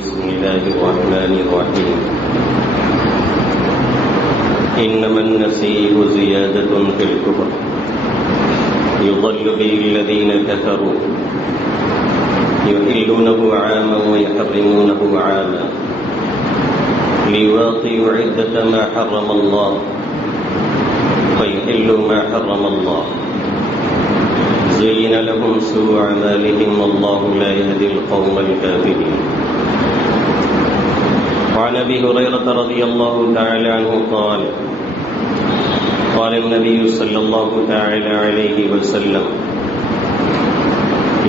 بسم الله الرحمن الرحيم إنما النسيء زيادة في الكفر يضل به الذين كفروا يحلونه عاما ويحرمونه عاما ليواطئوا عدة ما حرم الله فيحلوا ما حرم الله زين لهم سوء أعمالهم والله لا يهدي القوم الكافرين. وعن أبي هريرة رضي الله تعالى عنه قال قال النبي صلى الله تعالى عليه وسلم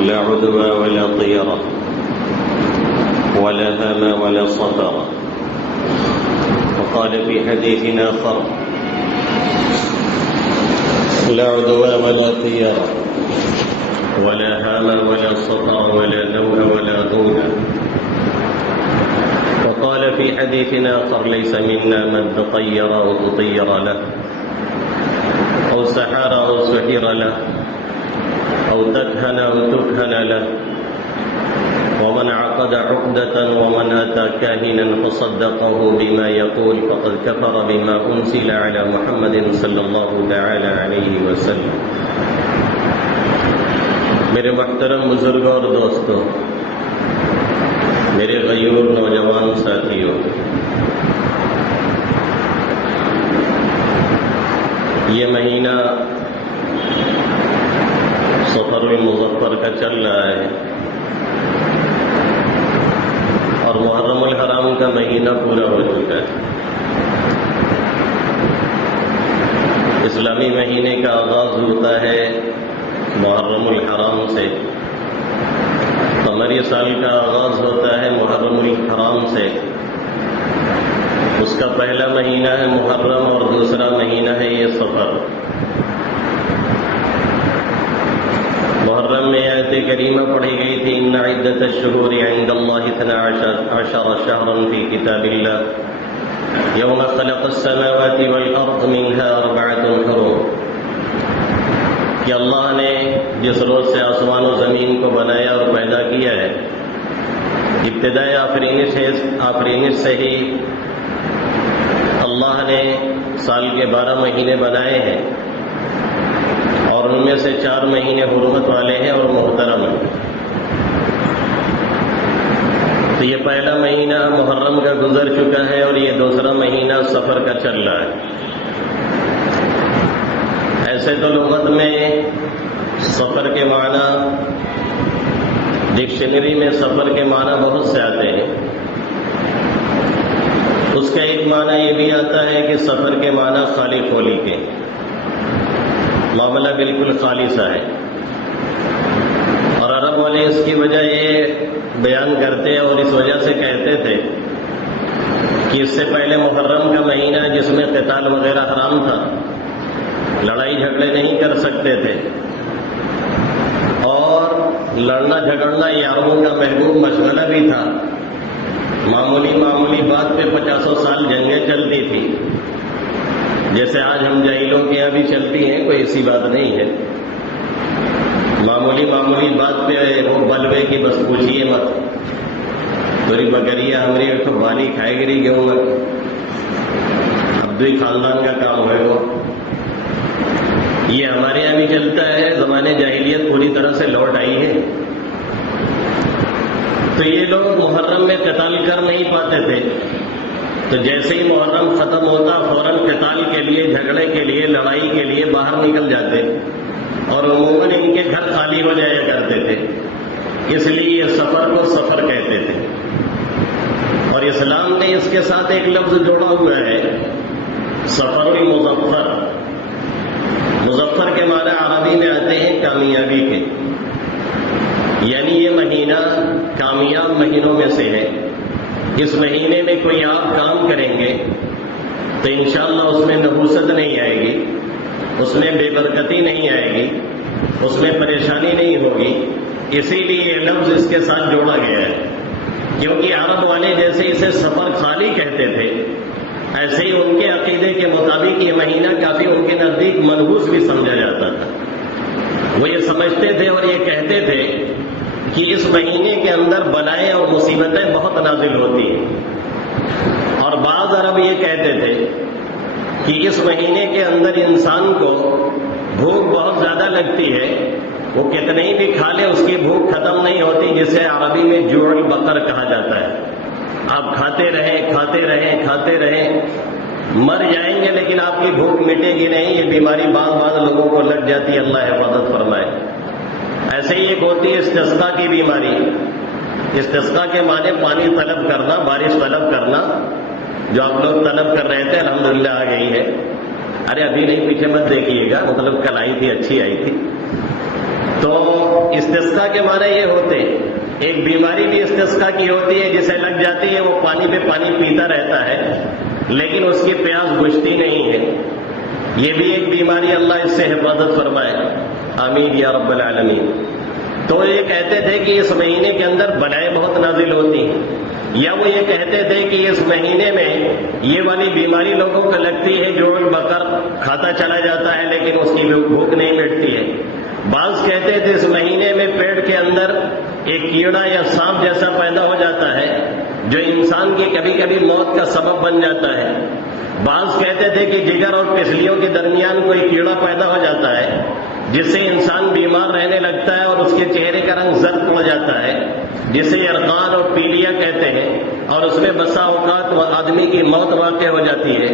لا عدوى ولا طيرة ولا هام ولا صفر. وقال في حديث آخر لا عدوى ولا طيرة ولا هام ولا صفر ولا نوء ولا ذود. وقال في حديث آخر ليس منا من تطير أو تطير له أو سحر أو سحر له أو تكهن أو تكهن له ومن عقد عقدة ومن أتى كاهنا فصدقه بما يقول فقد كفر بما أنزل على محمد صلى الله تعالى عليه وسلم. میرے محترم بزرگوں اور دوستوں، میرے غیور نوجوان ساتھیوں، یہ مہینہ سفر المظفر کا چل رہا ہے اور محرم الحرام کا مہینہ پورا ہو چکا ہے. اسلامی مہینے کا آغاز ہوتا ہے محرم الحرام سے، قمری سال کا آغاز ہوتا ہے محرم الحرام سے. اس کا پہلا مہینہ ہے محرم اور دوسرا مہینہ ہے یہ سفر. محرم میں آیت کریمہ پڑھی گئی تھی ان عدت الشہور عند اللہ 12 شہرا فی کتاب اللہ یوم خلق السماوات والارض منها 4 حرم. کہ اللہ نے جس روز سے آسمان و زمین کو بنایا اور پیدا کیا ہے، ابتدائی آفرینش سے ہی اللہ نے سال کے 12 مہینے بنائے ہیں اور ان میں سے 4 مہینے حرمت والے ہیں اور محترم ہیں. تو یہ پہلا مہینہ محرم کا گزر چکا ہے اور یہ دوسرا مہینہ سفر کا چل رہا ہے. ایسے تو لغت میں سفر کے معنی ڈکشنری میں سفر کے معنی بہت سے آتے ہیں. اس کا ایک معنی یہ بھی آتا ہے کہ سفر کے معنی خالی خولی کے، معاملہ بالکل خالی سا ہے. اور عرب والے اس کی وجہ یہ بیان کرتے اور اس وجہ سے کہتے تھے کہ اس سے پہلے محرم کا مہینہ جس میں قتال وغیرہ حرام تھا، لڑائی جھگڑے نہیں کر سکتے تھے اور لڑنا جھگڑنا یہ عربوں کا محبوب مشغلہ بھی تھا. معمولی بات پہ 50 سال جنگیں چلتی تھی، جیسے آج ہم جاہلوں کے یہاں بھی چلتی ہیں، کوئی ایسی بات نہیں ہے. معمولی بات پہ وہ بلوے کی بس پوچھیے مت، تھوڑی بکریاں ہماری تو بالی کھائے گری گیوں گا، عبدوی خاندان کا کام ہے وہ. یہ ہمارے یہاں بھی چلتا ہے. زمانے جاہلیت پوری طرح سے لوٹ آئی ہے. تو یہ لوگ محرم میں قتال کر نہیں پاتے تھے، تو جیسے ہی محرم ختم ہوتا فوراً قتال کے لیے، جھگڑے کے لیے، لڑائی کے لیے باہر نکل جاتے اور عموماً ان کے گھر خالی ہو جایا کرتے تھے. اس لیے یہ سفر کو سفر کہتے تھے. اور اسلام نے اس کے ساتھ ایک لفظ جوڑا ہوا ہے، سفر المظفر. مظفر کے معنی عربی میں آتے ہیں کامیابی کے، یعنی یہ مہینہ کامیاب مہینوں میں سے ہے. اس مہینے میں کوئی آپ کام کریں گے تو انشاءاللہ اس میں نحوست نہیں آئے گی، اس میں بے برکتی نہیں آئے گی، اس میں پریشانی نہیں ہوگی. اسی لیے یہ لفظ اس کے ساتھ جوڑا گیا ہے، کیونکہ عرب والے جیسے اسے سفر خالی کہتے تھے، ایسے ہی ان کے عقیدے کے مطابق یہ مہینہ کافی ان کے نزدیک منحوس بھی سمجھا جاتا تھا. وہ یہ سمجھتے تھے اور یہ کہتے تھے کہ اس مہینے کے اندر بلائیں اور مصیبتیں بہت نازل ہوتی ہیں، اور بعض عرب یہ کہتے تھے کہ اس مہینے کے اندر انسان کو بھوک بہت زیادہ لگتی ہے، وہ کتنے ہی بھی کھا لے اس کی بھوک ختم نہیں ہوتی، جسے عربی میں جوع البقر کہا جاتا ہے۔ آپ کھاتے رہیں کھاتے رہیں کھاتے رہیں، مر جائیں گے لیکن آپ کی بھوک مٹے گی نہیں۔ یہ بیماری بعض لوگوں کو لگ جاتی ہے، اللہ حفاظت فرمائے۔ ایسے ہی ایک ہوتی ہے استسقاء کی بیماری۔ استسقاء کے معنی پانی طلب کرنا، بارش طلب کرنا، جو آپ لوگ طلب کر رہے تھے الحمدللہ آ گئی ہے۔ ارے ابھی نہیں، پیچھے مت دیکھیے گا، مطلب کل آئی تھی، اچھی آئی تھی۔ تو استسقاء کے معنی یہ ہوتے، ایک بیماری بھی استسقاء کی ہوتی ہے، جسے لگ جاتی ہے وہ پانی پہ پانی پیتا رہتا ہے لیکن اس کی پیاس بجھتی نہیں ہے۔ یہ بھی ایک بیماری، اللہ اس سے حفاظت فرمائے، آمین یا رب العالمین۔ تو یہ کہتے تھے کہ اس مہینے کے اندر بلائیں بہت نازل ہوتی ہیں، یا وہ یہ کہتے تھے کہ اس مہینے میں یہ والی بیماری لوگوں کو لگتی ہے، جو بکر کھاتا چلا جاتا ہے لیکن اس کی بھوک نہیں مٹتی ہے۔ بعض کہتے تھے اس مہینے میں پیٹ کے اندر ایک کیڑا یا سانپ جیسا پیدا ہو جاتا ہے جو انسان کی کبھی کبھی موت کا سبب بن جاتا ہے۔ بعض کہتے تھے کہ جگر اور پسلیوں کے درمیان کوئی کیڑا پیدا ہو جاتا ہے جس سے انسان بیمار رہنے لگتا ہے اور اس کے چہرے کا رنگ زرد پڑ جاتا ہے، جسے ارقان اور پیلیا کہتے ہیں، اور اس میں بسا اوقات آدمی کی موت واقع ہو جاتی ہے۔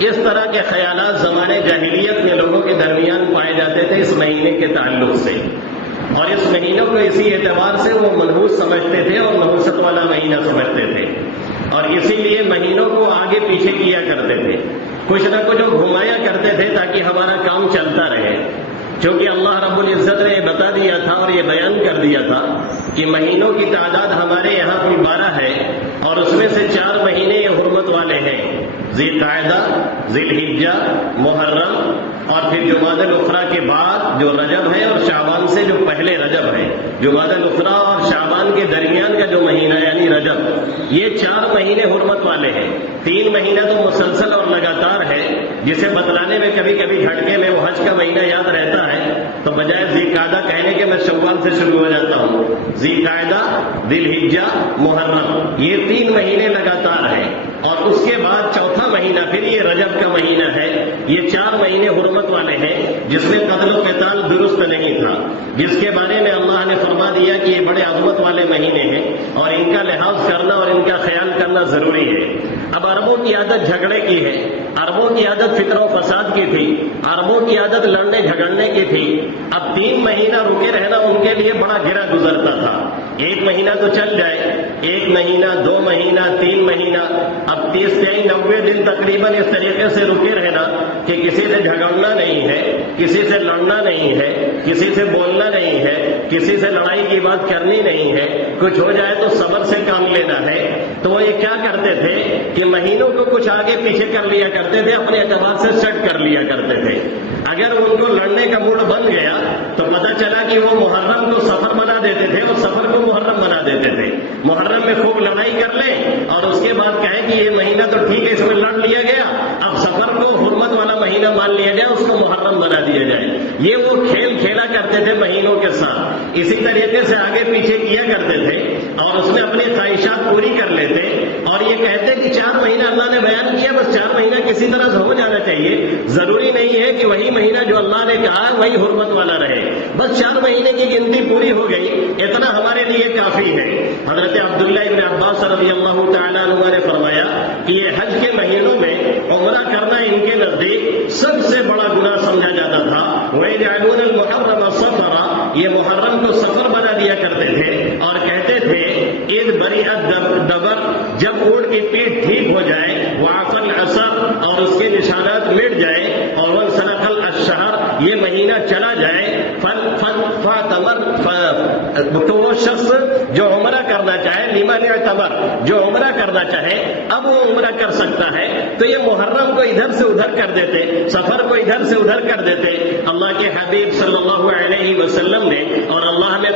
اس طرح کے خیالات زمانے جاہلیت میں لوگوں کے درمیان پائے جاتے تھے اس مہینے کے تعلق سے، اور اس مہینوں کو اسی اعتبار سے وہ منحوس سمجھتے تھے اور نحوست والا مہینہ سمجھتے تھے، اور اسی لیے مہینوں کو آگے پیچھے کیا کرتے تھے، کچھ نہ کچھ گھمایا کرتے تھے تاکہ ہمارا کام چلتا رہے۔ چونکہ اللہ رب العزت نے بتا دیا تھا اور یہ بیان کر دیا تھا کہ مہینوں کی تعداد ہمارے یہاں کوئی 12 ہے، اور اس میں سے 4 مہینے یہ حرمت والے ہیں، ذی القعدہ، ذی الحجہ، محرم، اور پھر جمادی الاخری کے بعد جو رجب ہے، اور شعبان سے جو پہلے رجب ہے، جمادی الاخری اور شعبان کے درمیان کا جو مہینہ یعنی رجب، یہ 4 مہینے حرمت والے ہیں۔ 3 مہینہ تو مسلسل اور لگاتار ہے، جسے بتلانے میں کبھی کبھی جھٹکے میں وہ حج کا مہینہ یاد رہتا ہے تو بجائے ذی القعدہ کہنے کے میں شوال سے شروع ہو جاتا ہوں۔ ذی القعدہ، ذی الحجہ، محرم، یہ 3 مہینے لگاتار ہیں، اور اس کے بعد چوتھا مہینہ پھر یہ رجب کا مہینہ ہے۔ یہ 4 مہینے حرمت والے ہیں جس میں قتل و قتال درست نہیں تھا، جس کے بارے میں اللہ نے فرما دیا کہ یہ بڑے عظمت والے مہینے ہیں اور ان کا لحاظ کرنا اور ان کا خیال کرنا ضروری ہے۔ اب عربوں کی عادت جھگڑے کی ہے، عربوں کی عادت فطر و فساد کی تھی، عربوں کی عادت لڑنے جھگڑنے کی تھی۔ اب 3 مہینہ رکے رہنا ان کے لیے بڑا گرا گزرتا تھا۔ 1 مہینہ تو چل جائے، 1 مہینہ، 2 مہینہ، 3 مہینہ، اب 30 سے 90 دن تقریباً اس طریقے سے رکے رہنا کہ کسی سے جھگڑنا نہیں ہے، کسی سے لڑنا نہیں ہے، کسی سے بولنا نہیں ہے، کسی سے لڑائی کی بات کرنی نہیں ہے، کچھ ہو جائے تو صبر سے کام لینا ہے۔ تو وہ یہ کیا کرتے تھے کہ مہینوں کو کچھ آگے پیچھے کر لیا کرتے تھے، اپنے اعتبار سے سیٹ کر لیا کرتے تھے۔ اگر ان کو لڑنے کا موڈ بن گیا تو پتہ چلا کہ وہ محرم کو سفر بنا دیتے تھے اور سفر کو محرم بنا دیتے تھے۔ محرم میں خوب لڑائی کر لیں اور اس کے بعد کہیں کہ یہ مہینہ تو ٹھیک ہے، اس میں لڑ لیا گیا، اب سفر کو حرمت والا مہینہ مان لیا جائے، اس کو محرم بنا دیا جائے۔ یہ وہ کھیل کھیلا کرتے تھے مہینوں کے ساتھ، اسی طریقے سے آگے پیچھے کیا کرتے تھے اور اس میں اپنی خواہشات پوری کر لیتے، اور یہ کہتے کہ 4 مہینہ اللہ نے بیان کیا، بس 4 مہینہ کسی طرح سے ہو جانا چاہیے، ضروری نہیں ہے کہ وہی مہینہ جو اللہ نے کہا وہی حرمت والا رہے، بس 4 مہینے کی گنتی پوری ہو گئی، اتنا ہمارے لیے کافی ہے۔ حضرت عبداللہ ابن عباس رضی اللہ تعالیٰ عنہ نے فرمایا کہ یہ حج کے مہینوں میں عمرہ کرنا ان کے نزدیک سب سے بڑا گناہ سمجھا جاتا تھا۔ وَيَجْعَلُونَ الْمُحَرَّمَ صَفَرًا، یہ محرم کو سفر بنا دیا کرتے تھے اور کہتے تھے اِذْ بَرِئَتْ دَبَرْ، جب اونٹ کی پیٹھ ٹھیک ہو جائے، وَعَفَى الْعَصَرْ، اور اس کے نشانات مٹ جائے، اور وَانْسَلَخَ الشَّهْرُ، یہ مہینہ چلا جائے، تو وہ شخص جو عمرہ کرنا چاہے، لمن اعتمر، جو عمرہ کرنا چاہے اب وہ عمرہ کر سکتا ہے۔ تو یہ محرم کو ادھر سے ادھر کر دیتے، سفر کو ادھر سے ادھر کر دیتے۔ اللہ کے حبیب صلی اللہ علیہ وسلم نے اور اللہ نے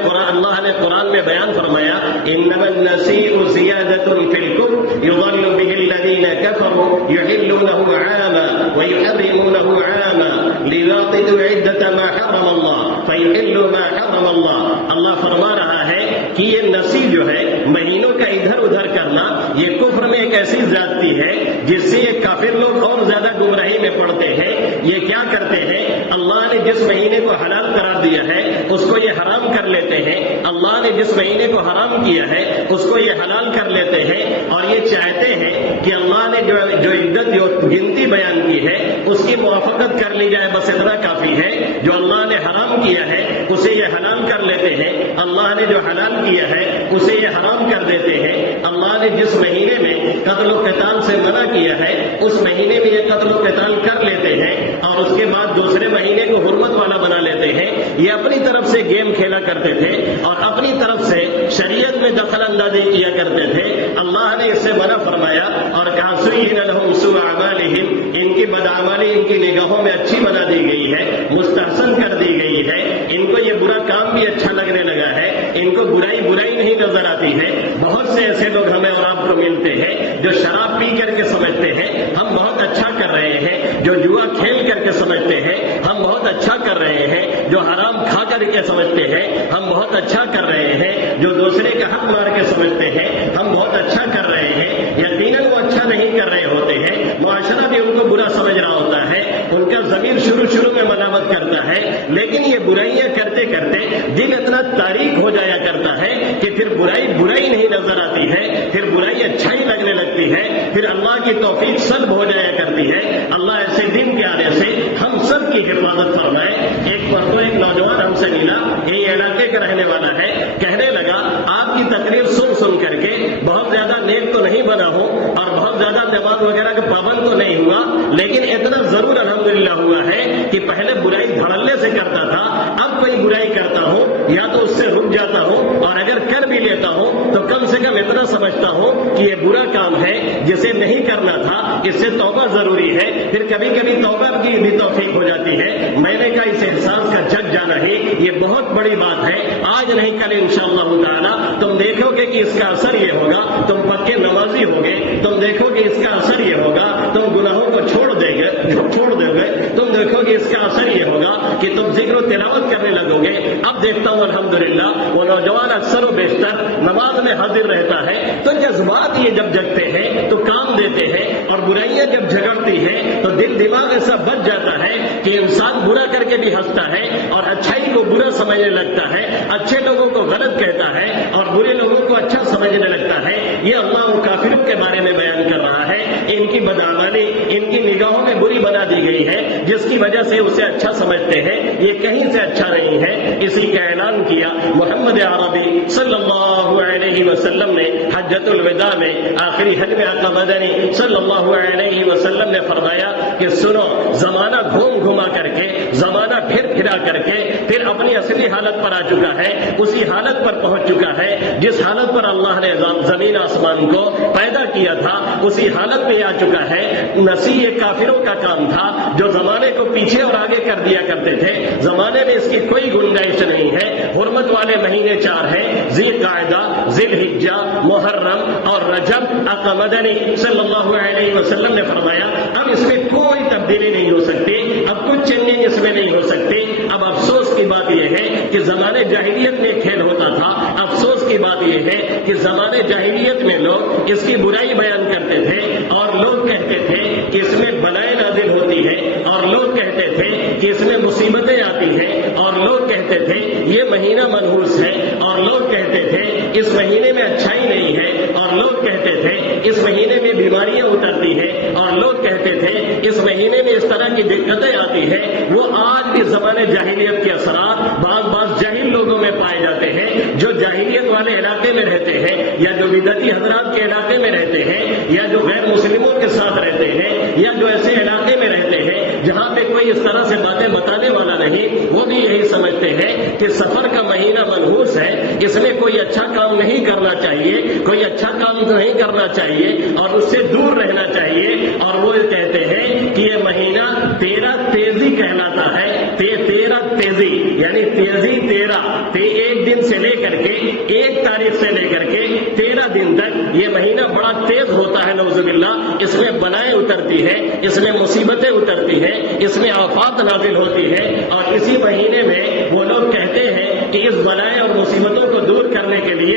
قرآن میں بیان فرمایا، انما النسیء زیادۃ فی الکفر یضل به الذین کفروا یحلونہ عاما ویحرمونہ عاما لیواطئوا عدۃ ما حرم اللہ فیحلوا ما حرم اللہ۔ اللہ فرما رہا ہے کہ یہ نسی جو ہے مہینوں کا ادھر ادھر کرنا یہ کفر میں ایک ایسی زیادتی ہے جس سے یہ کافر لوگ اور زیادہ گمراہی میں پڑتے ہیں۔ یہ کیا کرتے ہیں، اللہ نے جس مہینے کو حلال قرار دیا ہے اس کو یہ حرام کر لیتے ہیں، اللہ نے جس مہینے کو حرام کیا ہے اس کو یہ حلال کر لیتے ہیں، اور یہ چاہتے ہیں کہ اللہ نے جو عدت جو گنتی بیان کی ہے اس کی موافقت کر لی جائے، بس اتنا کافی ہے۔ جو اللہ نے حرام کیا ہے اسے یہ حلال کر لیتے ہیں، اللہ نے جو حلال کیا ہے اسے یہ حرام کر دیتے ہیں۔ اللہ نے جس مہینے میں قتل و قتال سے منع کیا ہے اس مہینے میں یہ قتل و قتال کر لیتے ہیں، اور اس کے بعد دوسرے مہینے کو حرمت والا بنا لیتے ہیں۔ یہ اپنی طرف سے گیم کھیلا کرتے تھے اور اپنی طرف سے شریعت میں دخل اندازی کیا کرتے تھے۔ اللہ نے اس سے منع فرمایا اور کہا زُیِّنَ لَهُمْ سُوءُ أَعْمَالِهِمْ، ان کی بدعمالی ان کی نگاہوں میں اچھی بنا دی گئی ہے، مستحسن کر دی گئی ہے، ان کو یہ برا کام بھی اچھا لگنے لگا ہے، ان کو برائی نہیں نظر آتی ہے۔ بہت سے ایسے لوگ ہمیں اور آپ کو ملتے ہیں جو شراب پی کر کے سمجھتے ہیں ہم بہت اچھا کر رہے ہیں، جو جوا کھیل کر کے سمجھتے ہیں ہم بہت اچھا کر رہے ہیں، جو حرام کھا کر کے سمجھتے ہیں ہم بہت اچھا کر رہے ہیں، جو دوسرے کا حق مار کے سمجھتے ہیں ہم بہت اچھا کر رہے ہیں۔ یقیناً وہ اچھا نہیں کر رہے ہوتے ہیں، معاشرہ بھی ان کو برا سمجھ رہا ہوتا ہے، ان کا ضمیر شروع میں ملامت کرتا ہے، لیکن یہ برائیاں کرتے کرتے دل اتنا تاریک ہو جایا کرتا ہے کہ پھر برائی نہیں نظر آتی ہے، پھر برائی اچھائی لگنے لگتی ہے، پھر اللہ کی توفیق سلب ہو جایا کرتی ہے۔ اللہ ایسے دن کے آنے سے ہم سب کی حفاظت فرمائے۔ ایک نوجوان ہم سے ملا، یہ علاقے کا رہنے والا ہے، کہنے لگا آپ کی تقریر سن کر کے بہت زیادہ نیک تو نہیں بنا ہوں اور بہت زیادہ نماز وغیرہ کا پابند تو نہیں ہوا، لیکن اتنا ضرور الحمدللہ ہوا ہے کہ پہلے برائی دھڑلے سے کرتا تھا، اب کوئی برائی کرتا ہوں یا تو اس سے رک جاتا ہوں، اور اگر کر بھی لیتا ہوں تو کم سے کم اتنا سمجھتا ہوں کہ یہ برا کام ہے جسے نہیں کرنا تھا، اس سے توبہ ضروری ہے، پھر کبھی کبھی توبہ کی بھی توفیق ہو جاتی ہے۔ میں نے کہا اس احساس کا جگ جانا ہی یہ بہت بڑی بات ہے، آج نہیں کل انشاءاللہ تعالی تم دیکھو گے کہ اس کا اثر یہ ہوگا، تم پکے نمازی ہوگے، تم دیکھو گے اس کا اثر یہ ہوگا، تم گناہوں کو چھوڑ دو گے، تم دیکھو گے اس کا اثر یہ ہوگا کہ تم ذکر و تلاوت کرنے لگو گے۔ اب دیکھتا ہوں الحمدللہ وہ نوجوان اکثر و بیشتر نماز میں حاضر رہتا ہے، تو جذبات یہ جب جگتے ہیں تو کام دیتے ہیں، اور برائیاں جب جھگڑتی ہیں تو دل دماغ ایسا بچ جاتا ہے کہ انسان برا کر کے بھی ہنستا ہے اور اچھائی کو برا سمجھنے لگتا ہے، اچھے لوگوں کو غلط کہتا ہے اور برے لوگوں کو اچھا سمجھنے لگتا ہے۔ یہ اللہ و کافروں کے بارے میں بیان کر رہا ہے، ان کی بدعمالی ان کی نگاہوں میں بری بنا دی گئی ہے، جس کی وجہ سے اسے اچھا سمجھتے ہیں، یہ کہیں سے اچھا نہیں ہے۔ اسی کا اعلان کیا محمد عربی صلی اللہ علیہ وسلم نے حجۃ الوداع میں، آخری حج میں آقا مدنی صلی اللہ علیہ وسلم نے فرمایا کہ سنو، زمانہ گھما کر کے، زمانہ پھرا کر کے پھر اپنی اصلی حالت پر آ چکا ہے، اسی حالت پر پہنچ چکا ہے جس حالت پر اللہ نے زمین آسمان کو پیدا کیا تھا، اسی حالت میں آ چکا ہے۔ نسیح کافروں کا کام تھا جو زمانے کو پیچھے اور آگے کر دیا کرتے تھے، زمانے میں اس کی کوئی گنجائش نہیں ہے۔ حرمت والے مہینے 4 ہیں، ذی القعدہ، ذی الحجہ، محرم اور رجب۔ آقا مدنی صلی اللہ علیہ وسلم نے فرمایا اب اس میں کوئی تبدیلی نہیں ہو سکتی، اب کچھ چینجنگ اس میں نہیں ہو سکتی۔ اب افسوس کی بات یہ ہے کہ زمانے جاہلیت میں کھیل ہوتا تھا، افسوس کی بات یہ ہے کہ زمانے جاہلیت میں لوگ اس کی برائی بیان کرتے تھے، اور لوگ کہتے تھے کہ اس میں بلائیں نازل ہوتی ہے، اور لوگ کہتے تھے کہ اس میں مصیبتیں آتی ہیں، اور لوگ کہتے تھے یہ مہینہ منحوس ہے، اور لوگ کہتے تھے اس مہینے میں اچھائی نہیں ہے، اور لوگ کہتے تھے اس مہینے میں بیماریاں اترتی ہیں، اور لوگ کہتے تھے اس مہینے میں اس طرح کی دقتیں آتی ہیں۔ وہ آج بھی زمانے جاہلیت کے اثرات بعض جاہل لوگوں میں پائے جاتے ہیں، جو جاہلیت والے علاقے میں رہتے ہیں، یا جو بدعتی حضرات کے علاقے میں رہتے ہیں، یا جو غیر مسلموں کے ساتھ رہتے ہیں، یا جو ایسے علاقے میں رہتے ہیں جہاں پہ کوئی اس طرح سے باتیں بتانے والا نہیں، وہ بھی یہی سمجھتے ہیں کہ سفر کا مہینہ منحوس ہے، اس میں کوئی اچھا کام نہیں کرنا چاہیے، کوئی اچھا کام نہیں کرنا چاہیے اور اس سے دور رہنا چاہیے، اور وہ کہتے ہیں کہ یہ مہینہ 13 تیزی کہلاتا ہے۔ 13 تیزی یعنی تیزی 13، ایک دن سے لے کر کے 1 تاریخ سے لے کر کے 13 دن تک یہ مہینہ بڑا تیز ہوتا ہے، نعوذ باللہ۔ اس میں بلائیں اترتی ہے، اس میں مصیبتیں اترتی ہیں، اس میں آفات نازل ہوتی ہے، اور اسی مہینے میں وہ لوگ کہتے ہیں کہ اس بلائیں اور مصیبتوں کو دور کرنے کے لیے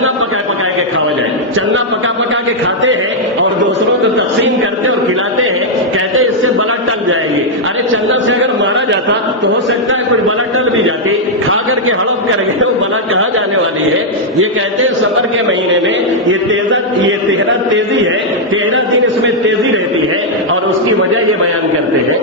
چنا پکا پکا کے کھاوا جائے. چنا پکا پکا کے کھاتے ہیں اور دوسروں کو تقسیم کرتے اور کھلاتے ہیں, کہتے ہیں اس سے بلا ٹل جائے گی. ارے چنا سے اگر مارا جاتا تو ہو سکتا ہے کوئی بلا ٹل بھی جاتی, کھا کر کے ہڑپ کر گئے وہ بلا کہاں جانے والی ہے. یہ کہتے ہیں سفر کے مہینے میں یہ 13 تیزی ہے, 13 دن اس میں تیزی رہتی ہے, اور اس کی وجہ یہ بیان کرتے ہیں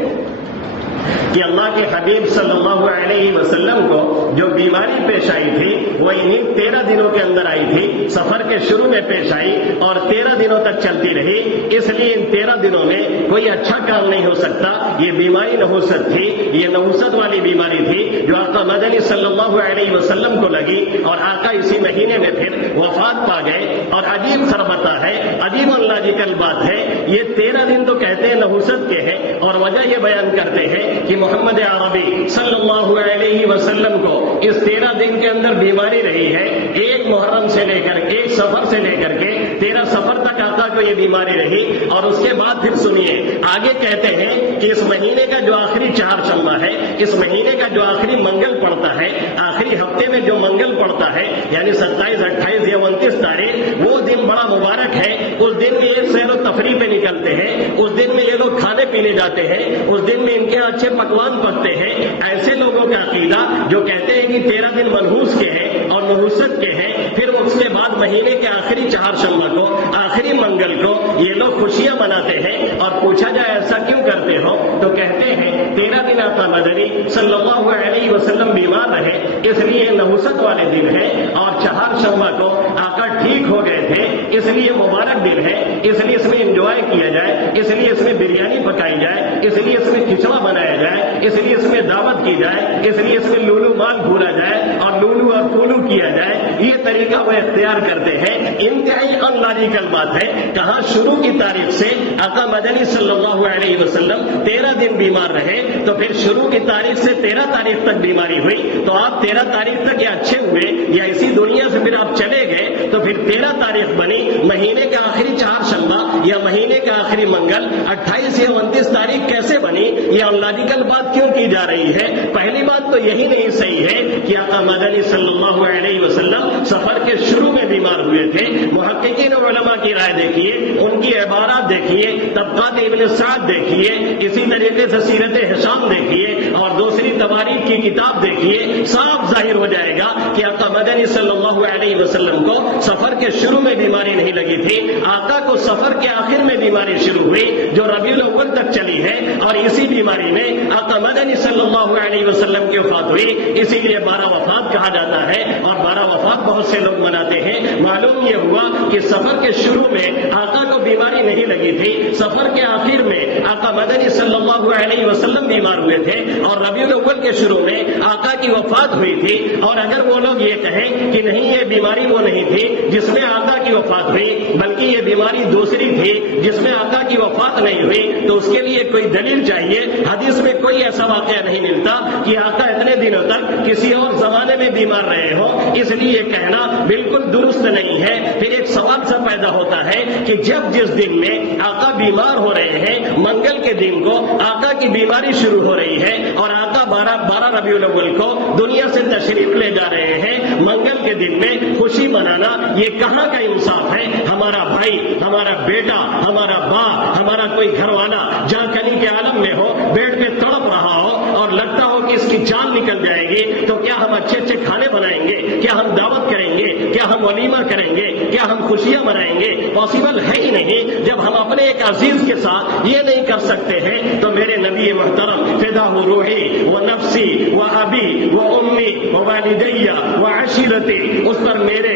کہ اللہ کے حبیب صلی اللہ علیہ وسلم کو جو بیماری پیش آئی تھی وہ انہیں 13 دنوں کے اندر آئی تھی. سفر کے شروع میں پیش آئی اور 13 دنوں تک چلتی رہی. اس لیے ان 13 دنوں میں کوئی اچھا کام نہیں ہو سکتا. یہ بیماری نحوست تھی, یہ نحوست والی بیماری تھی جو آقا مدنی صلی اللہ علیہ وسلم کو لگی, اور آقا اسی مہینے میں پھر وفات پا گئے. اور عجیب خربتا ہے, عجیب اللاجیکل بات ہے, یہ 13 دن تو کہتے ہیں نحوست کے ہیں, اور وجہ یہ بیان کرتے ہیں کہ محمد عربی صلی اللہ علیہ وسلم کو اس 13 دن کے اندر بیماری رہی ہے. ایک محرم سے لے کر, ایک سفر سے لے کر کے 13 سفر تک آقا کو یہ بیماری رہی. اور اس کے بعد پھر سنیے آگے کہتے ہیں کہ اس مہینے کا جو آخری چہارشنبہ ہے, اس مہینے کا جو آخری منگل پڑتا ہے, آخری ہفتے میں جو منگل پڑتا ہے, یعنی 27, 28 یا 29 تاریخ, وہ دن بڑا مبارک ہے. اس دن میں یہ سیر و تفریح پہ نکلتے ہیں, اس دن میں یہ لوگ کھانے پینے جاتے ہیں, اس دن میں ان کے اچھے پکوان پکتے ہیں. ایسے لوگوں کا عقیدہ جو کہتے ہیں کہ 13 دن منحوس کے ہیں اور نحوست کے ہیں, پھر اس کے بعد مہینے کے آخری چہارشنبہ کو, آخری منگل کو یہ لوگ خوشیاں مناتے ہیں. اور پوچھا جائے ایسا کیوں کرتے ہو, تو کہتے ہیں 13 دن آقا مدنی صلی اللہ علیہ وسلم بیمار رہے, اس لیے نحوست والے دن ہے, اور چہارشنبہ کو آقا ٹھیک ہو گئے تھے, اس لیے مبارک دن ہے, اس لیے اس میں انجوائے کیا جائے, اس لیے اس میں بریانی پکائی جائے, اس لیے اس میں کھچڑا بنایا جائے, اس لیے اس میں دعوت کی جائے, اس لیے اس میں لولو مال بھولا جائے اور لولو اور پولو کیا جائے. یہ طریقہ وہ اختیار کرتے ہیں. انتہائی انلاجیکل بات ہے. کہاں شروع کی تاریخ سے آقا مدنی صلی اللہ علیہ وسلم 13 دن بیمار رہے, تو پھر شروع کی تاریخ سے 13 تاریخ تک بیماری ہوئی, تو آپ 13 تاریخ تک یا اچھے ہوئے یا اسی دنیا سے پھر آپ چلے گئے, تو پھر 13 تاریخ بنی مہینے کا آخری چہارشنبہ یا مہینے کا آخری منگل 28 یا 29 تاریخ کیسے بنی؟ یہ انلاجیکل بات کیوں کی جا رہی ہے؟ پہلی بات تو یہی نہیں صحیح ہے کہ آقا مدنی صلی اللہ علیہ وسلم سفر کے شروع میں بیمار ہوئے تھے. محققین و علماء کی رائے دیکھیے, ان کی عبارات دیکھیے, طبقات ابن سعد دیکھیے, اسی طریقے سے سیرت ہشام دیکھیے, اور دوسری تواریخ کی کتاب دیکھیے, صاف ظاہر ہو جائے گا کہ آقا مدنی صلی اللہ علیہ وسلم کو سفر کے شروع میں بیماری نہیں لگی تھی. آقا کو سفر کے آخر میں بیماری شروع ہوئی جو ربیع الاول تک چلی ہے, اور اسی بیماری میں آقا مدنی صلی اللہ علیہ وسلم کی وفات ہوئی. اسی لیے 12 وفات کہا جاتا ہے, اور 12 وفات بہت سے لوگ مناتے ہیں. معلوم یہ ہوا کہ سفر کے شروع میں آقا کو بیماری نہیں لگی تھی, سفر کے آخر میں آقا مدنی صلی اللہ علیہ وسلم بیمار ہوئے تھے, اور ربیع الاول کے شروع میں آقا کی وفات ہوئی تھی. اور اگر وہ لوگ یہ کہیں کہ نہیں یہ بیماری وہ نہیں تھی جس میں آقا کی وفات ہوئی, بلکہ یہ بیماری دوسری تھی جس میں آقا کی وفات نہیں ہوئی, تو اس کے لیے کوئی دلیل چاہیے. حدیث میں کوئی ایسا واقعہ نہیں ملتا کہ آقا اتنے دنوں تک کسی اور زمانے میں بیمار رہے ہو, اس لیے یہ کہنا بالکل درست نہیں ہے. پھر ایک سوال سا پیدا ہوتا ہے کہ جب جس دن میں آقا بیمار ہو رہے ہیں, منگل کے دن کو آقا کی بیماری شروع ہو رہی ہے, اور آقا 12 ربیع الاول کو دنیا سے تشریف لے جا رہے ہیں, منگل کے دن میں خوشی منانا یہ کہاں کا انصاف ہے؟ ہمارا بھائی, ہمارا بیٹا, ہمارا باپ, ہمارا کوئی گھر والا جہاں کلی کے عالم میں ہو, بیڈ پہ تڑپ رہا ہو اور لگتا ہو کہ اس کی جان نکل جائے گی, تو کیا ہم اچھے اچھے کھانے بنائیں گے؟ کیا ہم دعوت کریں گے؟ کیا ہم ولیمہ کریں گے؟ کیا ہم خوشیاں منائیں گے؟ پاسبل ہے ہی نہیں. جب ہم اپنے ایک عزیز کے ساتھ یہ نہیں کر سکتے ہیں, تو میرے نبی محترم فداہ روحی و نفسی و ابی و امی و والدیہ و عشیرتی, اس پر میرے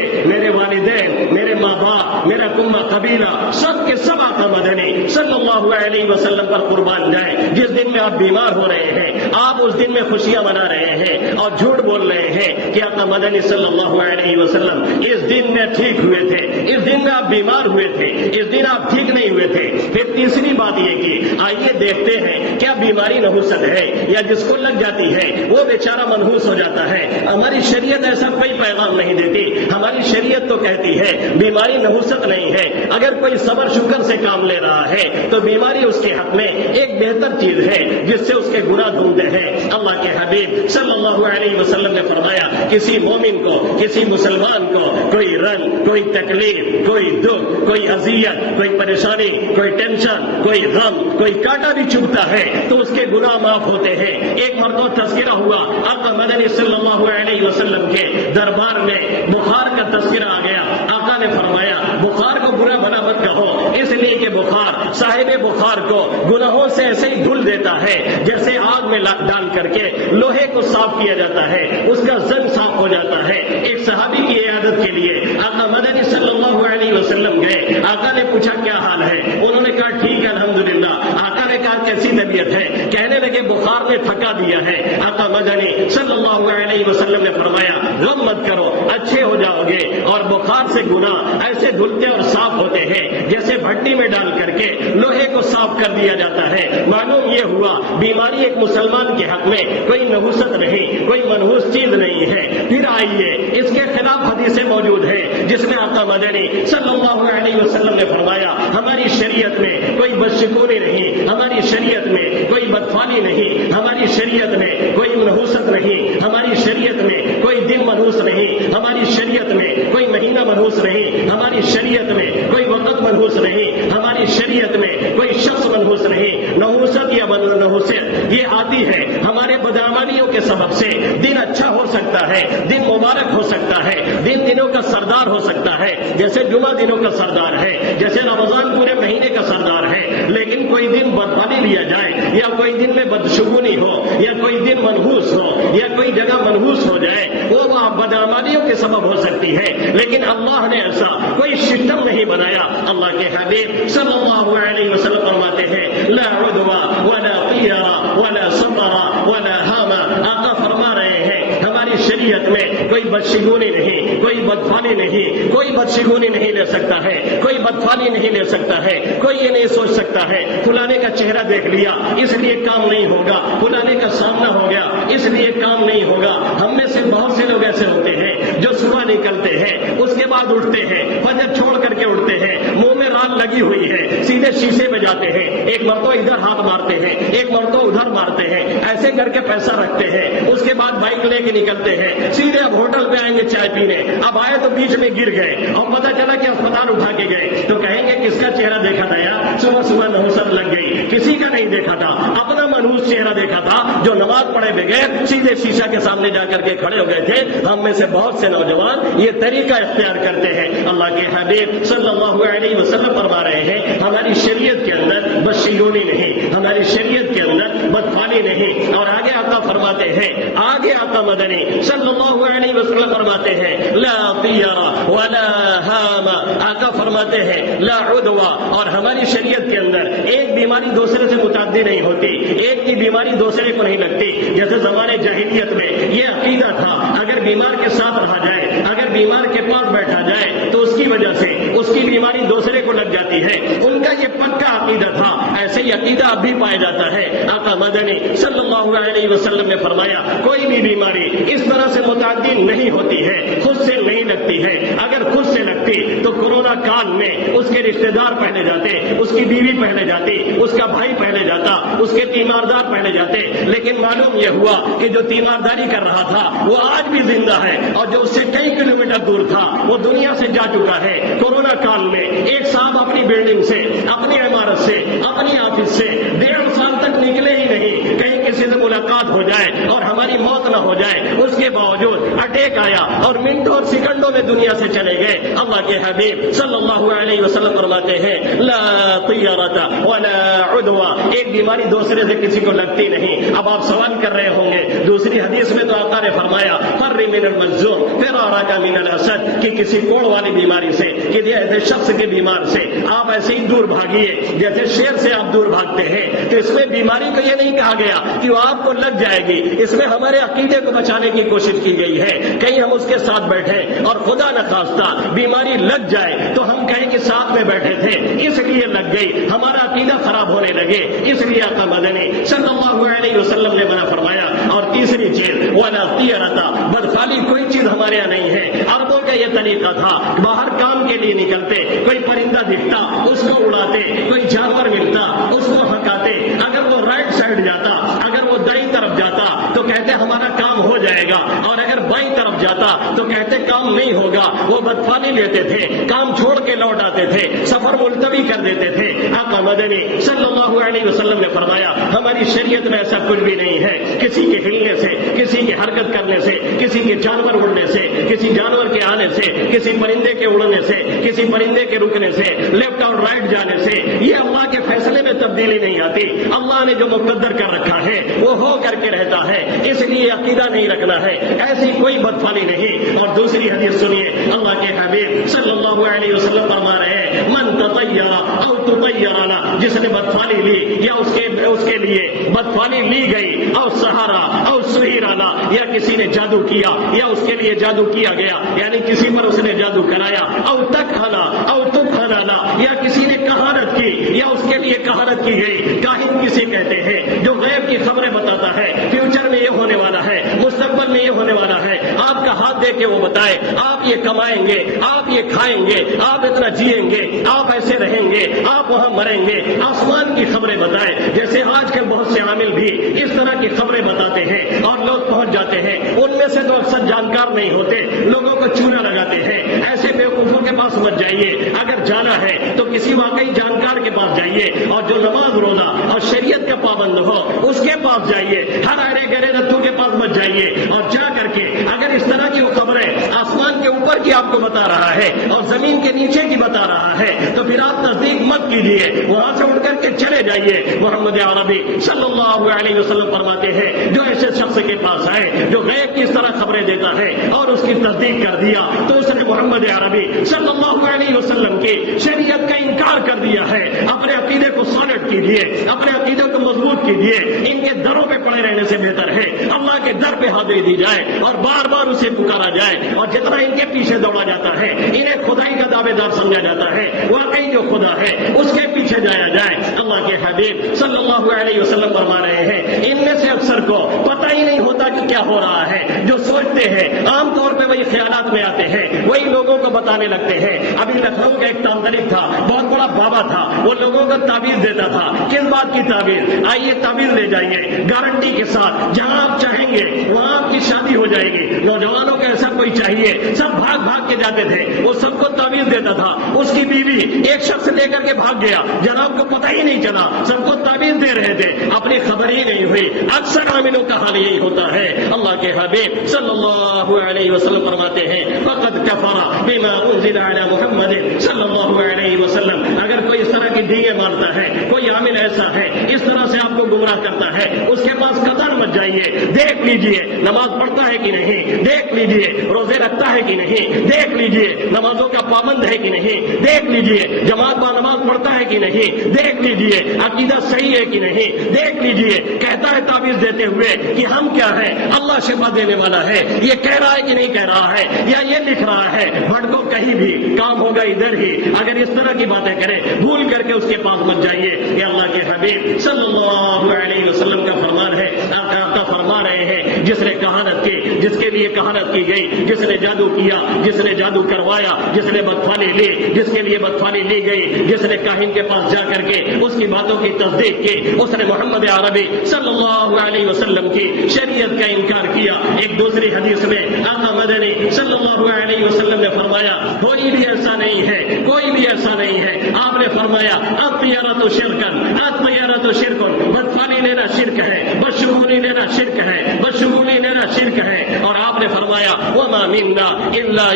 والدین, میرے ماں باپ, میرا کنبہ قبیلہ, سب کے سب آقا مدنی صلی اللہ علیہ وسلم پر قربان جائیں. جس دن میں آپ بیمار ہو رہے ہیں, آپ اس دن میں خوشیاں منا رہے ہیں اور جھوٹ بول رہے ہیں کہ آقا مدنی صلی اللہ علیہ وسلم اس دن میں ٹھیک ہوئے تھے, اس دن میں آپ بیمار ہوئے تھے, اس دن آپ ٹھیک نہیں ہوئے تھے. پھر تیسری بات یہ کہ آئیے دیکھتے ہیں کیا بیماری نحوست ہے, یا جس کو لگ جاتی ہے وہ بیچارہ منحوس ہو جاتا ہے. ہماری شریعت ایسا کوئی پیغام نہیں دیتی. ہماری شریعت تو کہتی ہے بیماری نحوست نہیں ہے. اگر کوئی صبر شکر سے کام لے رہا ہے تو بیماری اس کے حق میں ایک بہتر چیز ہے جس سے اس کے گناہ دھلتے ہیں. اللہ کے حبیب صلی اللہ علیہ وسلم نے فرمایا کسی مومن کو, کسی مسلمان کو کوئی رنج, کوئی تکلیف, کوئی دکھ, کوئی اذیت, کوئی پریشانی, کوئی ٹینشن, کوئی غم, کوئی کانٹا بھی چبھتا ہے تو اس کے گناہ معاف ہوتے ہیں. ایک مرتبہ تذکرہ ہوا آقا مدنی صلی اللہ علیہ وسلم کے دربار میں بخار کا تذکرہ آ گیا. آقا نے فرمایا بخار کو برا بھلا مت کہو, اس لیے کہ بخار صاحب بخار کو گناہوں سے ایسے ہی دھل دیتا ہے جیسے آگ میں ڈال کر کے لوہے کو صاف کیا جاتا ہے, اس کا زنگ صاف ہو جاتا ہے. ایک صحابی کی عیادت کے لیے آقا مدنی صلی اللہ علیہ وسلم گئے. آقا نے پوچھا کیا حال ہے؟ انہوں نے کہا ٹھیک ہے الحمدللہ. آقا نے کہا کیسی طبیعت ہے؟ کہنے لگے بخار نے تھکا دیا ہے. آقا مدنی صلی اللہ علیہ وسلم نے فرمایا غم مت کرو, اچھے ہو جاؤ گے. اور بخار سے گناہ ایسے دھلتے اور صاف ہوتے ہیں جیسے بھٹی میں ڈال کر کے لوہے کو صاف کر دیا جاتا ہے. معلوم یہ ہوا بیماری ایک مسلمان کے حق میں کوئی نحوست نہیں, کوئی منحوس چیز نہیں ہے. پھر آئیے اس کے خلاف حدیثیں موجود ہیں جس میں آقا مدنی صلی اللہ علیہ وسلم نے فرمایا ہماری شریعت میں کوئی بدشگونی نہیں, ہماری شریعت میں کوئی بدفعلی نہیں, ہماری شریعت میں کوئی منحوست نہیں, ہماری شریعت میں کوئی دن منحوس نہیں, ہماری شریعت میں کوئی مہینہ منحوس نہیں, ہماری شریعت میں کوئی وقت منحوس نہیں, ہماری شریعت میں کوئی شخص منحوس نہیں. نحوست یا نحوست یہ آتی ہے ہمارے بدعمالیوں کے سبب سے. دن اچھا ہو سکتا ہے, دن مبارک ہو سکتا ہے, دن دنوں کا سردار ہو سکتا ہے, جیسے جمعہ دنوں کا سردار ہے, جیسے رمضان پورے مہینے کا سردار ہے. لیکن کوئی دن بدفعلی لیا جائے یا کوئی دن میں بدشگونی ہو یا کوئی دن منحوس ہو یا کوئی جگہ منحوس ہو جائے, وہ بدعمالیوں کے سبب ہو سکتی ہے. لیکن اللہ نے ایسا کوئی سسٹم نہیں بنایا. اللہ کے حبیب صلی اللہ علیہ وسلم فرماتے ہیں لا عدوى ولا طيرا ولا صبرا ولا هاما. آقا فرما رہے ہیں ہماری شریعت میں کوئی بدشگونی نہیں, کوئی بدفعلی نہیں, کوئی بدشگونی نہیں لے سکتا ہے, کوئی بدفعلی نہیں لے سکتا ہے. کوئی یہ نہیں سوچ سکتا ہے فلانے کا چہرہ دیکھ لیا اس لیے کام نہیں ہوگا, فلانے کا سامنا ہو گیا اس لیے کام نہیں ہوگا. ہم میں سے بہت سے لوگ ایسے ہوتے ہیں جو صبح نکلتے ہیں, اس کے بعد اٹھتے ہیں, فجر چھوڑ کر کے اٹھتے ہیں, منہ میں رال لگی ہوئی ہے, سیدھے شیشے میں جاتے ہیں, ایک مرتبہ ادھر ہاتھ مارتے ہیں, ایک مرتبہ ادھر مارتے ہیں, ایسے کر کے پیسہ رکھتے ہیں. اس کے بعد بائک لے کے نکلتے ہیں, سیدھے اب ہوٹل پہ آئیں گے چائے پینے. اب آئے تو بیچ میں گر گئے اور پتہ چلا کہ اسپتال اٹھا کے گئے تو کہیں گے کس کا چہرہ دیکھا تھا یار, صبح صبح نحوست لگ گئی. کسی کا نہیں دیکھا تھا, اپنا منحوس چہرہ دیکھا تھا جو نماز پڑھے بغیر سیدھے شیشہ کے سامنے جا کر کے کھڑے ہو گئے تھے. ہم میں سے بہت سے نوجوان یہ طریقہ اختیار کرتے ہیں. اللہ کے حبیب صلی اللہ علیہ وسلم فرما رہے ہیں ہماری شریعت کے اندر بدشگونی نہیں, ہماری شریعت کے اندر بدفعلی نہیں. اور آگے آقا فرماتے ہیں, آگے آقا مدنی صلی اللہ علیہ وسلم فرماتے ہیں لا طیرا ولا ہاما. آقا فرماتے ہیں لا عدوى, اور ہماری شریعت کے اندر ایک بیماری دوسرے سے متعدی نہیں ہوتی, ایک کی بیماری دوسرے کو نہیں لگتی. جیسے زمانے جاہلیت میں یہ عقیدہ تھا اگر بیمار کے ساتھ رہا جائے, اگر بیمار کے پاس بیٹھا جائے تو اس کی وجہ سے اس کی بیماری دوسرے کو لگ جاتی ہے. ان کا یہ پکا عقیدہ تھا. ایسے ہی عقیدہ اب بھی پایا جاتا ہے. آقا مدنی صلی اللہ علیہ وسلم نے فرمایا کوئی بھی بیماری اس طرح سے متعدی نہیں ہوتی ہے, خود سے نہیں لگتی ہے. اگر خود سے لگتی تو کورونا کال میں اس کے رشتے دار پہلے جاتے, اس کی بیوی پہلے جاتی, اس کا بھائی پہلے جاتا, اس کے تیماردار پہلے جاتے. لیکن معلوم یہ ہوا کہ جو تیمارداری کر رہا تھا وہ آج بھی زندہ ہے, اور جو اس سے کئی کلومیٹر دور تھا وہ دنیا سے جا چکا ہے. کورونا کال میں ایک صاحب اپنی بلڈنگ سے, اپنی عمارت سے, اپنی آفس سے 1.5 سال تک نکلے ہی نہیں, کہیں کسی سے ملاقات ہو جائے اور ہماری موت نہ ہو جائے. اس کے باوجود اٹیک آیا اور منٹوں اور سیکنڈوں میں دنیا سے چلے گئے. اللہ کے حبیب صلی اللہ علیہ وسلم فرماتے ہیں لا طیرۃ ولا عدوى, ایک بیماری دوسرے سے کسی کو لگتی نہیں. اب آپ سوال کر رہے ہوں گے دوسری حدیث میں تو آقا نے فرمایا فر من المجذوم فرارک من الاسد, کہ کسی کوڑ والی بیماری سے, کہ ایسے شخص کے بیمار سے آپ ایسے ہی دور بھاگیے جیسے شیر سے آپ دور بھاگتے ہیں. تو اس میں بیماری کو یہ نہیں کہا گیا کہ وہ آپ کو لگ جائے گی, اس میں ہمارے عقیدے کو بچانے کی کوشش کی گئی ہے. کہیں ہم اس کے ساتھ بیٹھے اور خدا نخواستہ بیماری لگ جائے تو ہم کہیں کہ ساتھ میں بیٹھے تھے تھے اس لیے لگ گئی، ہمارا عقیدہ خراب ہونے لگے اس لیے آقا مدنی صلی اللہ علیہ وسلم نے منع فرمایا۔ اور تیسری چیز ولا طیرۃ، بدخالی کوئی چیز ہمارے یہاں نہیں ہے۔ عربوں کا یہ طریقہ تھا، باہر کام کے لیے نکلتے، کوئی پرندہ دکھتا اس کو اڑاتے، کوئی جانور ملتا اس کو ہکاتے، اگر وہ رائٹ سائڈ جاتا، اگر وہ دائیں طرف جاتا تو کہتے ہمارا کام ہو جائے گا، اور اگر بائیں طرف جاتا تو کہتے کام نہیں ہوگا۔ وہ بدفالی لیتے تھے، کام چھوڑ کے لوٹ آتے تھے، سفر ملتوی کر دیتے تھے۔ آقا مدنی صلی اللہ علیہ وسلم نے فرمایا ہماری شریعت میں ایسا کچھ بھی نہیں ہے، کسی کے ہلنے سے، کسی کی حرکت کرنے سے، کسی کے جانور اڑنے سے، کسی جانور کے آنے سے، کسی پرندے کے اڑنے سے، کسی پرندے کے رکنے سے، لیفٹ اور رائٹ جانے سے، یہ اللہ کے فیصلے میں تبدیلی نہیں آتی۔ اللہ نے جو مقدر کر رکھا ہے وہ ہو کر کے رہتا ہے، اس لیے عقیدہ نہیں رکھنا ہے، ایسی کوئی بدفالی نہیں۔ اور دوسری حدیث سنیے، اللہ کے حبیب صلی اللہ علیہ وسلم فرما رہے ہیں من تطیر او تطیر له، جس نے بدفالی لی یا اس کے لیے بدفالی لی گئی، او سہارا او سحر له، یا کسی نے جادو کیا یا اس کے لیے جادو کیا گیا، یعنی کسی پر اس نے جادو کرایا، او تکہنا او تکہنا له، یا کسی نے کہانت کی یا اس کے لیے کہانت کی گئی۔ کاہن کسے کہتے ہیں؟ جو غیب کی خبریں بتاتا ہے، فیوچر میں یہ ہونے والا ہے، مستقبل میں یہ ہونے والا ہے، آپ کا ہاتھ دے کے وہ بتائے آپ یہ کمائیں گے، آپ یہ کھائیں گے، آپ اتنا جیئیں گے، آپ ایسے رہیں گے، آپ وہاں مریں گے، آسمان کی خبریں بتائے۔ جیسے آج کل بہت سے عامل بھی اس طرح کی خبریں بتاتے ہیں اور لوگ پہنچ جاتے ہیں، ان میں سے تو اکثر جانکار نہیں ہوتے، لوگوں کو چونا لگاتے ہیں۔ ایسے بیوقوفوں کے پاس مت جائیے، اگر جانا ہے تو کسی واقعی جانکار کے پاس جائیے، اور جو نماز روزہ اور شریعت کا پابند ہو اس کے پاس جائیے، ہر ارے گرے رتھو کے پاس مت جائیے، اور جا کر کے اگر اس طرح کی وہ خبریں آسمان کے اوپر کی آپ کو بتا رہا ہے اور زمین کے نیچے کی بتا رہا ہے تو پھر آپ تصدیق مت کیجیے، وہاں سے اٹھ کر کے چلے جائیے۔ محمد عربی صلی اللہ علیہ وسلم فرماتے ہیں جو ایسے شخص کے پاس آئے جو غیب کی اس طرح خبریں دیتا ہے اور اس کی تصدیق کر دیا تو اس نے محمد عربی صلی اللہ علیہ وسلم کی شریعت کا انکار کر دیا ہے۔ اپنے عقیدے کو سالڈ کیجیے، اپنے عقیدے کو مضبوط کیجیے، ان کے دروں پہ پڑے رہنے سے بہتر ہے اللہ کے در پہ حاضری دی جائے اور بار بار اسے پکارا جائے، اور جتنا ان کے پیچھے دوڑا جاتا ہے، انہیں خدائی کا دعوے دار سمجھا جاتا ہے، واقعی جو خدا ہے اس کے پیچھے جایا جائے۔ اللہ کے حبیب صلی اللہ علیہ وسلم فرما رہے ہیں ان میں سے اکثر کو پتہ ہی نہیں ہوتا کہ کیا ہو رہا ہے، جو سوچتے ہیں عام طور پہ وہی خیالات میں آتے ہیں، وہی لوگوں کو بتانے لگتے ہیں۔ ابھی لکھنؤ کا ایک تانترک تھا، بہت بڑا بابا تھا، وہ لوگوں کو تعبیر دیتا تھا۔ کس بات کی تعبیر؟ آئیے تعبیر لے جائیے گارنٹی کے ساتھ، جہاں آپ چاہیں گے وہاں آپ کی شادی ہو جائے گی۔ نوجوانوں کو ایسا کوئی چاہیے، سب بھاگ بھاگ کے جاتے تھے، وہ سب کو تعبیر دیتا تھا۔ اس کی بیوی ایک شخص لے کر کے بھاگ گیا، جناب کو پتہ ہی نہیں چلا، سب کو تعبیر دے رہے تھے، اپنی خبر ہی نہیں ہوئی۔ اکثر عاملوں کا حال یہی ہوتا ہے۔ اللہ کے حبیب صلی اللہ علیہ وسلم فرماتے ہیں فقد کفر بما انزل علی محمد صلی اللہ علیہ وسلم، اگر کوئی اس طرح کی ڈھیگیں مارتا ہے، کوئی عامل ایسا ہے اس طرح سے آپ کو گمراہ کرتا ہے، اس کے پاس قطر مت جائیے، دیکھ لیجئے نماز پڑھتا ہے کہ نہیں، دیکھ لیجئے روزے رکھتا ہے کہ نہیں، دیکھ لیجئے نمازوں کا پابند ہے کہ نہیں، دیکھ لیجئے جماعت با نماز پڑھتا ہے کہ نہیں، دیکھ لیجئے عقیدہ صحیح ہے کہ نہیں، دیکھ لیجئے کہتا ہے تعویذ دیتے ہوئے کہ ہم کیا ہے، اللہ شفا دینے والا ہے، یہ کہہ رہا ہے کہ نہیں کہہ رہا ہے، یا یہ لکھ رہا ہے، بھٹکو کہیں بھی، کام ہوگا ادھر ہی۔ اگر اس طرح کی باتیں کریں بھول کر کے اس کے پاس مت جائیے۔ یہ اللہ کے حبیب صلی اللہ علیہ وسلم کا فرمان ہے۔ آپ فرما رہے ہیں جس نے کہانت کی، جس کے لیے کہانت کی گئی، جس نے جادو کیا، جس نے جادو کروایا، جس نے بدفالی لی، جس کے لیے بدفالی لی گئی، جس نے کاہن کے پاس جا کر کے اس کی باتوں کی تصدیق کی، اس نے محمد عربی صلی اللہ علیہ وسلم کی شریعت کا انکار کیا۔ ایک دوسری حدیث میں آقا مدنی صلی اللہ علیہ وسلم نے فرمایا کوئی بھی ایسا نہیں ہے، کوئی بھی ایسا نہیں ہے۔ آپ نے فرمایا اطیرۃ شرکن، اطیرۃ شرکن، بدفالی لینا شرک ہے، بدشگونی لینا شرک ہے، بدشگونی لینا شرک ہے۔ اور آپ نے فرمایا وما منا الا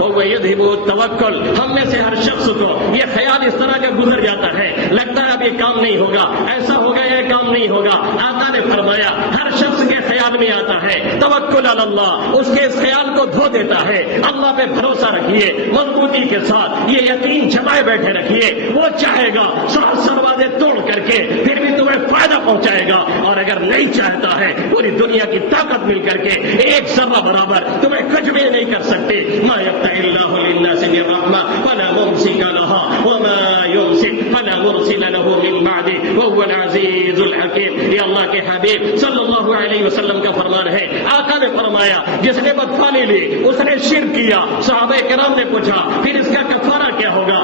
وهو يذهب التوکل، ہم میں سے ہر شخص کو یہ خیال اس طرح کا گزر جاتا ہے، لگتا ہے اب یہ کام نہیں ہوگا، ایسا ہوگا یہ کام نہیں ہوگا۔ آقا نے فرمایا ہر شخص کے خیال میں آتا ہے توکل علی اللہ، اس کے اس خیال کو دھو دیتا ہے۔ اللہ پہ بھروسہ رکھیے مضبوطی کے ساتھ، یہ یقین جمائے بیٹھے رکھیے، وہ چاہے گا سروازے توڑ کر کے پھر بھی تمہیں فائدہ پہنچائے گا، اور اگر نہیں چاہتا ہے پوری دنیا کی طاقت مل کر کے ایک ذرہ برابر تمہیں کچھ بھی نہیں کر سکتے۔ ما یفتح اللہ للناس من رحمہ فلا ممسک لہا وما مرسل له من بعده وهو العزيز الحكيم. یہ اللہ کے حبیب صلی اللہ علیہ وسلم کا فرمان ہے. آقا نے فرمایا جس نے بدفعلی لی اس نے شرک کیا. صحابہ کرام نے پوچھا پھر اس کا کفارہ کیا ہوگا؟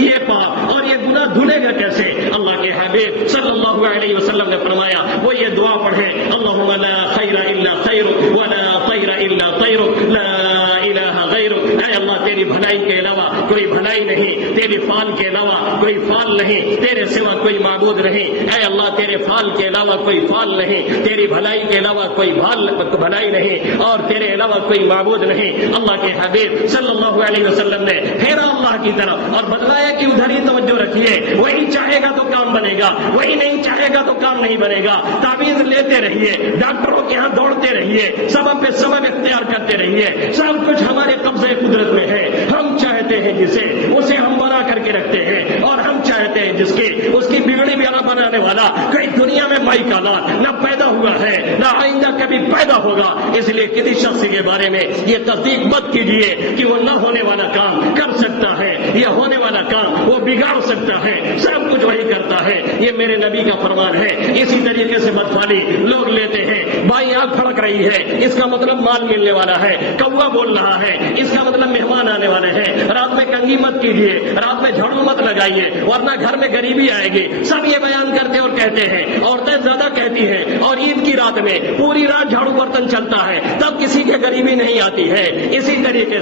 یہ پاپ اور یہ گناہ دھلے گا کیسے؟ اللہ کے حبیب صلی اللہ علیہ وسلم نے فرمایا وہ یہ دعا پڑھے اللہم لا خیر الا خیرک ولا طیر الا طیرک لا الہ غیرک. اے اللہ تیری بھلائی کے علاوہ کوئی بھلائی نہیں، تیری فال کے علاوہ کوئی فال نہیں، تیرے سوا کوئی معبود نہیں. اے اللہ تیرے فال کے علاوہ کوئی فال نہیں، تیری بھلائی کے علاوہ کوئی بھلائی نہیں، اور تیرے علاوہ کوئی معبود نہیں. اللہ کے حبیب صلی اللہ علیہ وسلم نے پھیرا اللہ کی طرف اور بتلایا کہ ادھر ہی توجہ رکھیے. وہی چاہے گا تو کام بنے گا، وہی نہیں چاہے گا تو کام نہیں بنے گا. تعویذ لیتے رہیے، ڈاکٹروں کے ہاں دوڑتے رہیے، سبب پہ سبب اختیار کرتے رہیے. سب کچھ ہمارے قبضے قدرت میں ہے. ہم چاہتے ہیں جسے اسے ہم بنا کر کے رکھتے ہیں، اور ہم چاہتے ہیں جس کی اس کی بگڑی بھی نہ بنانے والا کوئی دنیا میں مائی کالا نہ پیدا ہوا ہے نہ آئندہ کبھی پیدا ہوگا. اس لیے کسی شخص کے بارے میں یہ تصدیق مت کیجیے کہ وہ نہ ہونے والا کام کر سکتا ہے یا ہونے والا کام وہ بگاڑ سکتا ہے. سب کچھ وہی کرتا ہے. یہ میرے نبی کا فرمان ہے. اسی طریقے سے بدفعلی لوگ لیتے ہیں. بائیں آنکھ پھڑک رہی ہے، اس کا مطلب مال ملنے والا ہے. کوا بول رہا ہے، اس کا مطلب مہمان آنے والے ہیں. رات میں کنگھی مت کیجیے، رات میں جھاڑو مت لگائیے ورنہ گھر میں غریبی آئے گی. سب یہ بیان کرتے اور کہتے ہیں. عورتیں زیادہ کہتی ہیں اور عید کی رات میں پوری رات جھاڑو برتن چلتا ہے تب کسی کے غریبی نہیں آتی ہے. اسی طریقے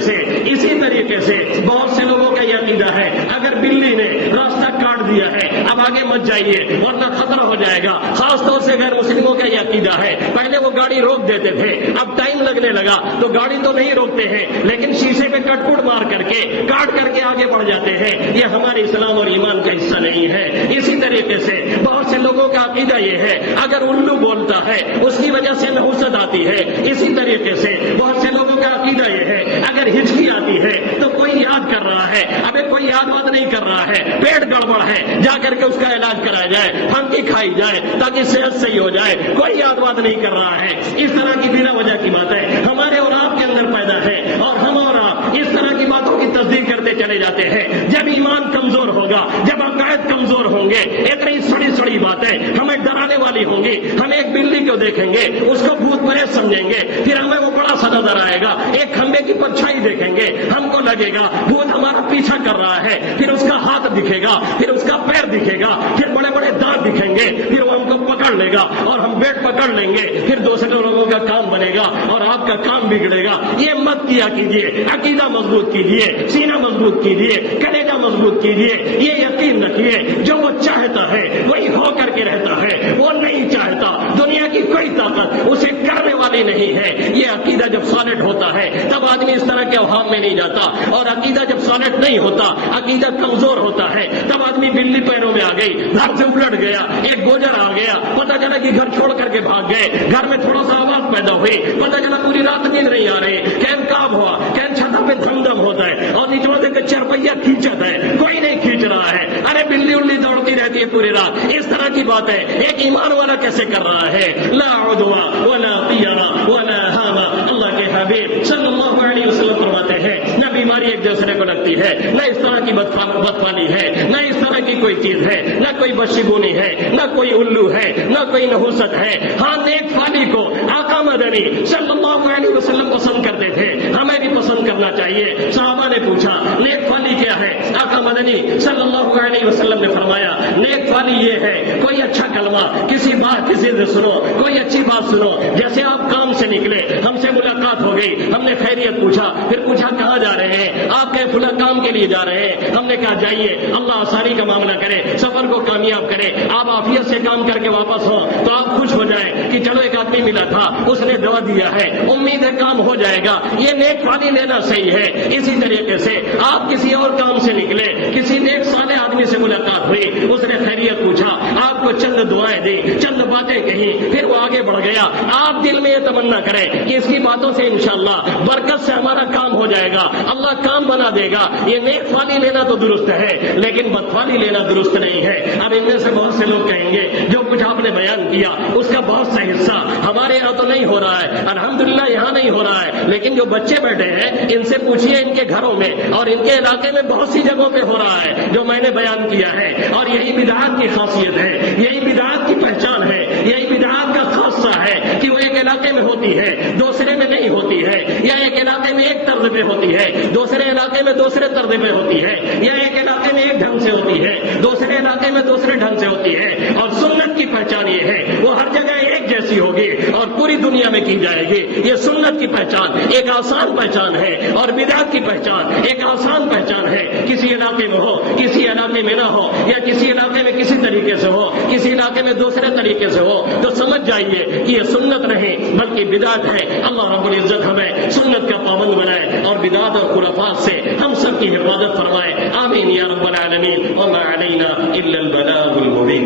سے بہت سے لوگوں کا یہ عقیدہ ہے اگر بلی نے راستہ کاٹ دیا ہے اب آگے مت جائیے ورنہ خطرہ ہو جائے گا. خاص طور سے غیر مسلموں کا یہ عقیدہ ہے. پہلے وہ گاڑی روک دیتے تھے، اب ٹائم لگنے لگا تو گاڑی تو نہیں روکتے ہیں لیکن شیشے پہ کٹ کٹ مار کر کے کاٹ کر کے آگے بڑھ جاتے ہیں. یہ ہمارے اسلام اور ایمان کا حصہ نہیں ہے. اسی طریقے سے بہت سے لوگوں کا عقیدہ یہ ہے اگر الو بولتا ہے اس کی وجہ سے نحوست آتی ہے. اسی طریقے سے بہت سے لوگوں کا عقیدہ یہ ہے اگر ہچکی آتی ہے تو کوئی یاد کر رہا ہے. ابھی کوئی یاد بات نہیں کر رہا ہے، پیٹ گڑبڑ ہے، جا کر کے اس کا علاج کرایا جائے، پھنکی کھائی جائے تاکہ صحت صحیح ہو جائے. کوئی یاد بات نہیں کر رہا ہے. اس طرح کی بنا وجہ کی بات ہے ہمارے اور آپ کے اندر پیدا ہے اور ہم اور آپ اس طرح کی باتوں کی تصدیق کرتے چلے جاتے ہیں. جب ایمان کمزور ہوگا، جب عقائد کمزور ہوں گے، اتنی سڑی باتیں ہمیں ڈرانے والی ہوں گی. ہم ایک بلی کو دیکھیں گے اس کو بھوت پریت سمجھیں گے، پھر ہمیں وہ بڑا سا نظر آئے گا. ایک کھمبے کی پرچھائی دیکھیں گے ہم کو لگے گا بھوت ہمارا پیچھا کر رہا ہے. پھر اس کا ہاتھ دکھے گا، پھر اس کا پیر دکھے گا، پھر بڑے بڑے دانت دکھیں گے، پھر وہ ہم کو پکڑ لے گا اور ہم بیٹ پکڑ لیں گے. پھر دوسرے لوگوں کا کام بنے گا اور آپ کا کام بگڑے گا. یہ مت کیا کیجیے. عقیدہ مضبوط کیجیے، سینہ مضبوط کیجیے، کلیجہ مضبوط کیجیے. یہ یقین رکھیے جو وہ چاہتا ہے وہی ہو کر کے رہتا ہے. وہ نہیں چاہتا دنیا کی کوئی طاقت اسے کرنے والی نہیں ہے. یہ عقیدہ جب سالڈ ہوتا ہے تب آدمی اس طرح کے اوہام میں نہیں جاتا. اور عقیدہ جب سالڈ نہیں ہوتا، عقیدہ کمزور ہوتا ہے تب آدمی بلی پیروں میں آ گئی، گھر سے الٹ گیا، ایک گوجر آ گیا، پتہ چلا کہ گھر چھوڑ کر کے بھاگ گئے. گھر میں تھوڑا سا آواز پیدا ہوئی، پتہ چلا پوری رات نیند نہیں آ رہی. کین کاب ہوا، کین چھتا پہ دھم دھم ہوتا ہے اور نچوڑ دے کے چرپیا کھینچتا ہے، کوئی نہیں کھینچ رہا ہے. ارے بلی الی دوڑتی رہتی ہے پوری رات. اس طرح کی بات ہے ایک ایمان والا کیسے کر رہا ہے؟ لا عدوا ولا طیرا ولا ہاما. اللہ کے حبیب صلی اللہ علیہ وسلم فرماتے ہیں نہ بیماری ایک دوسرے کو لگتی ہے، نہ اس طرح کی بدفعلی ہے، نہ اس طرح کی کوئی چیز ہے، نہ کوئی بدشگونی ہے، نہ کوئی الو ہے، نہ کوئی نحوست ہے. ہاں نیک فالی کو آقا مدنی صلی اللہ علیہ وسلم پسند کرتے تھے، ہمیں بھی پسند کرنا چاہیے. صحابہ نے پوچھا نیک فالی کیا ہے؟ آقا مدنی صلی اللہ علیہ وسلم نے فرمایا نیک فالی یہ ہے کوئی اچھا کلمہ کسی سے سنو، کوئی اچھی بات سنو. جیسے آپ کام سے نکلے، ہم سے ملاقات ہو گئی، ہم نے خیریت پوچھا، پھر پوچھا کہاں جا رہے ہیں؟ آپ کے فلاں کام کے لیے جا رہے ہیں. ہم نے کہا جائیے، اللہ آسانی کا معاملہ کرے، سفر کو کامیاب کرے، آپ عافیت سے کام کر کے واپس ہوں تو آپ خوش ہو جائیں کہ چلو ایک آدمی ملا تھا اس نے دوا دیا ہے، امید ہے کام ہو جائے گا. یہ نیک فالی لینا صحیح ہے. اسی طریقے سے آپ کسی اور کام سے نکلے، کسی نیک صالح آدمی سے ملاقات ہوئی، اس نے خیریت پوچھا، آپ کو چند دعائیں دی، چند باتیں کہیں، پھر وہ آگے بڑھ گیا. آپ دل میں یہ تمنا کریں کہ اس کی باتوں سے انشاءاللہ برکت سے ہمارا کام ہو جائے گا، اللہ کام بنا دے گا. یہ نیک فالی لینا تو درست ہے لیکن بدفعلی لینا درست نہیں ہے. اب ان میں سے بہت سے لوگ کہیں گے جو کچھ آپ نے بیان کیا اس کا بہت سا حصہ ہمارے یہاں تو نہیں ہو رہا ہے، الحمدللہ یہاں نہیں ہو رہا ہے، لیکن جو بچے بیٹھے ہیں ان سے پوچھیے ان کے گھروں میں اور ان کے علاقے میں بہت سی جگہوں پہ ہو رہا ہے. جو میں نے بیان کیا ہے، اور یہی بدعات کی خاصیت ہے، یہی بدعات کی پہچان ہے، یہی بدعات کا خاصہ ہے کہ وہ ایک علاقے میں ہوتی ہے دوسرے میں نہیں ہوتی ہے، یا ایک علاقے میں ایک طرز پہ ہوتی ہے دوسرے علاقے میں دوسرے طرز پہ ہوتی ہے، یا ایک علاقے میں ایک ڈھنگ سے ہوتی ہے دوسرے علاقے میں دوسرے ڈھنگ سے ہوتی ہے۔ اور سنت کی پہچان یہ ہے وہ ہر جگہ ایک جیسی ہوگی اور پوری دنیا میں کی جائے گی۔ یہ سنت کی پہچان ایک آسان پہچان ہے، اور بدعت کی پہچان ایک آسان پہچان ہے۔ کسی علاقے میں ہو، کسی علاقے میں نہ ہو، یا کسی علاقے میں کسی طریقے سے ہو، کسی علاقے میں دوسرے طریقے سے ہو، تو سمجھ جائیے کہ یہ سنت نہیں بلکہ بدعت ہے۔ اللہ رب العزت ہمیں سنت کا پابند بنائے اور بدعت اور خرافات سے ہم سب کی حفاظت فرمائے، آمین یا رب العالمین۔ وما علینا الا البلاغ المبین۔